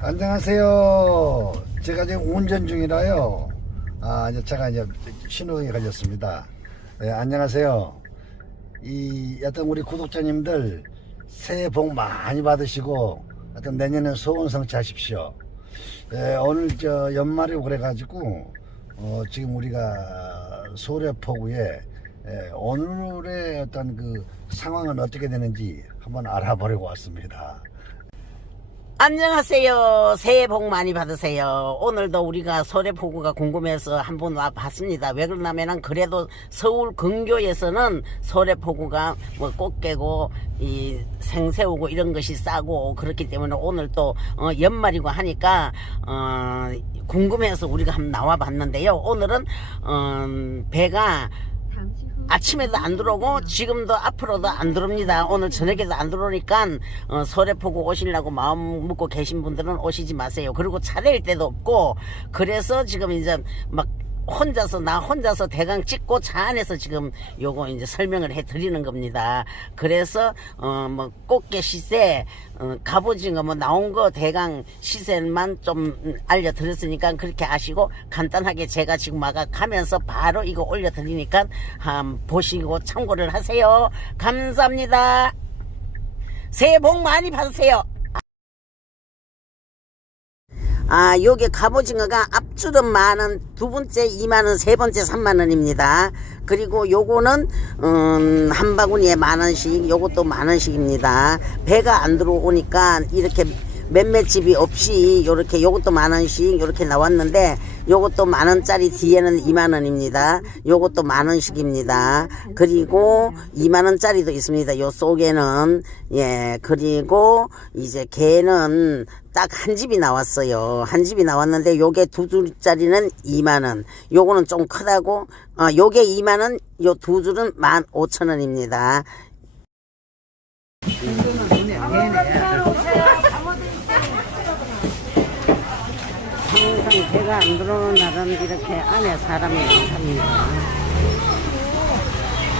안녕하세요. 제가 지금 운전 중이라요. 아, 이제 제가 이제 신호에 걸렸습니다. 네, 안녕하세요. 이, 어떤 우리 구독자님들 새해 복 많이 받으시고, 어떤 내년에 소원 성취하십시오. 네, 오늘 저 연말이고 그래가지고, 어, 지금 우리가 소래포구에 예, 오늘의 어떤 그 상황은 어떻게 되는지 한번 알아보려고 왔습니다. 안녕하세요. 새해 복 많이 받으세요. 오늘도 우리가 소래포구가 궁금해서 한번 와 봤습니다. 왜 그러냐면은 그래도 서울 근교에서는 소래포구가 뭐 꽃게고 이 생새우고 이런 것이 싸고 그렇기 때문에 오늘 또 어, 연말이고 하니까 어, 궁금해서 우리가 한번 나와 봤는데요. 오늘은 어, 배가 아침에도 안 들어오고 지금도 앞으로도 안 들어옵니다. 오늘 저녁에도 안 들어오니까 어, 소래포구 오시려고 마음 먹고 계신 분들은 오시지 마세요. 그리고 차댈 데도 없고 그래서 지금 이제 막 혼자서 나 혼자서 대강 찍고 차 안에서 지금 요거 이제 설명을 해 드리는 겁니다. 그래서 어 뭐 꽃게 시세 어, 갑오징어 뭐 나온 거 대강 시세만 좀 알려 드렸으니까 그렇게 아시고 간단하게 제가 지금 마가 가면서 바로 이거 올려 드리니까 한 보시고 참고를 하세요. 감사합니다. 새해 복 많이 받으세요. 아, 요게 갑오징어가 앞줄은 만원, 두 번째 2만원, 세 번째 3만원입니다. 그리고 요거는, 음, 한 바구니에 만원씩, 요것도 만원씩입니다. 배가 안 들어오니까 이렇게 몇몇 집이 없이 요렇게 요것도 만원씩 요렇게 나왔는데 요것도 만원짜리 뒤에는 2만원입니다. 요것도 만원씩입니다. 그리고 2만원짜리도 있습니다. 요 속에는 예 그리고 이제 개는 딱 한 집이 나왔어요. 한 집이 나왔는데 요게 두 줄짜리는 2만원. 요거는 좀 크다고 어 요게 2만원 요 두 줄은 15,000원입니다. 항상 배가 안 들어오는 날은 이렇게 안에 사람이 많답니다.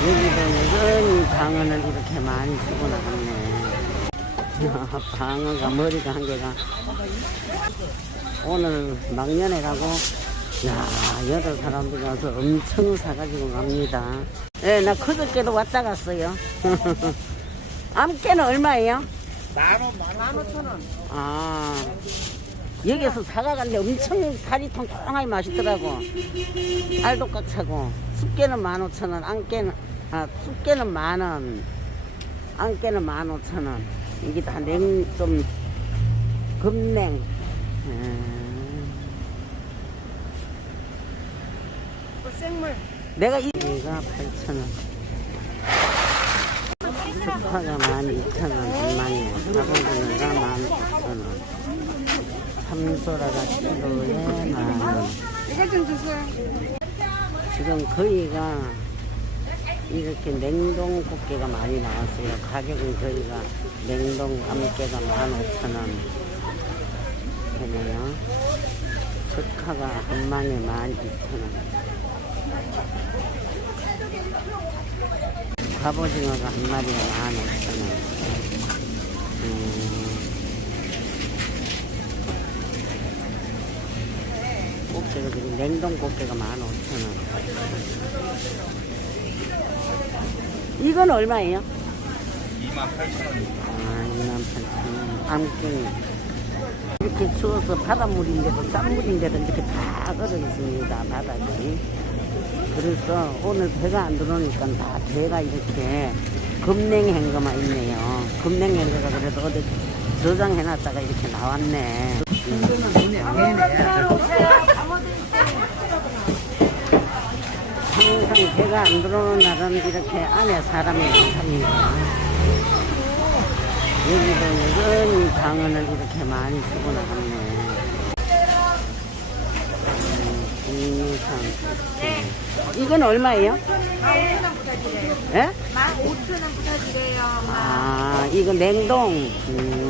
여기도 여전히 방언을 이렇게 많이 쓰고 나갔네. 방어가 머리가 한 개가 오늘 막년회라고 야 여덟 사람들 가서 엄청 사가지고 갑니다. 예, 나 그저께도 왔다 갔어요. 암깨는 얼마예요? 아, 여기서 사가갔는데 엄청 살이 통통하게 맛있더라고. 알도 꽉 차고. 숙개는 만 오천 원, 안깨는, 아, 숙개는 만 원, 안깨는 만 오천 원. 이게 다 냉, 좀, 급냉. 음. 생물. 내가 이, 이가 팔천 원. 숙화가 만 이천 원, 한마리에. 가보기가 만 오천 원. 삼소라가 키로에 만 원. 이거 좀 주세요. 지금 거의가 이렇게 냉동 꽃게가 많이 나왔어요. 가격은 거의가 냉동 암깨가 만 오천 원. 되네요. 석화가 한 마리에 만 이천 원. 갑오징어가 한 마리에 만 오천 원. 음. 꽃게가 지금 냉동 꽃게가 만 오천 원. 이건 얼마예요? 28,000원입니다. 아, 2만 8천 원. 암갱이. 이렇게 추워서 바닷물인데도 짠물인데도 이렇게 다 걸어 있습니다, 바닥이. 그래서 오늘 배가 안 들어오니까 다 배가 이렇게 급냉한 거만 있네요. 급냉한 거가 그래도 어디 저장해놨다가 이렇게 나왔네. 항상 배가 안 들어오는 날은 이렇게 안에 사람이 많답니다. 여기도 여전히 방언을 이렇게 많이 쓰고 나갔네. 음. 이건 얼마예요? 예? 15,000원 부탁드려요. 아, 이거 냉동. 음,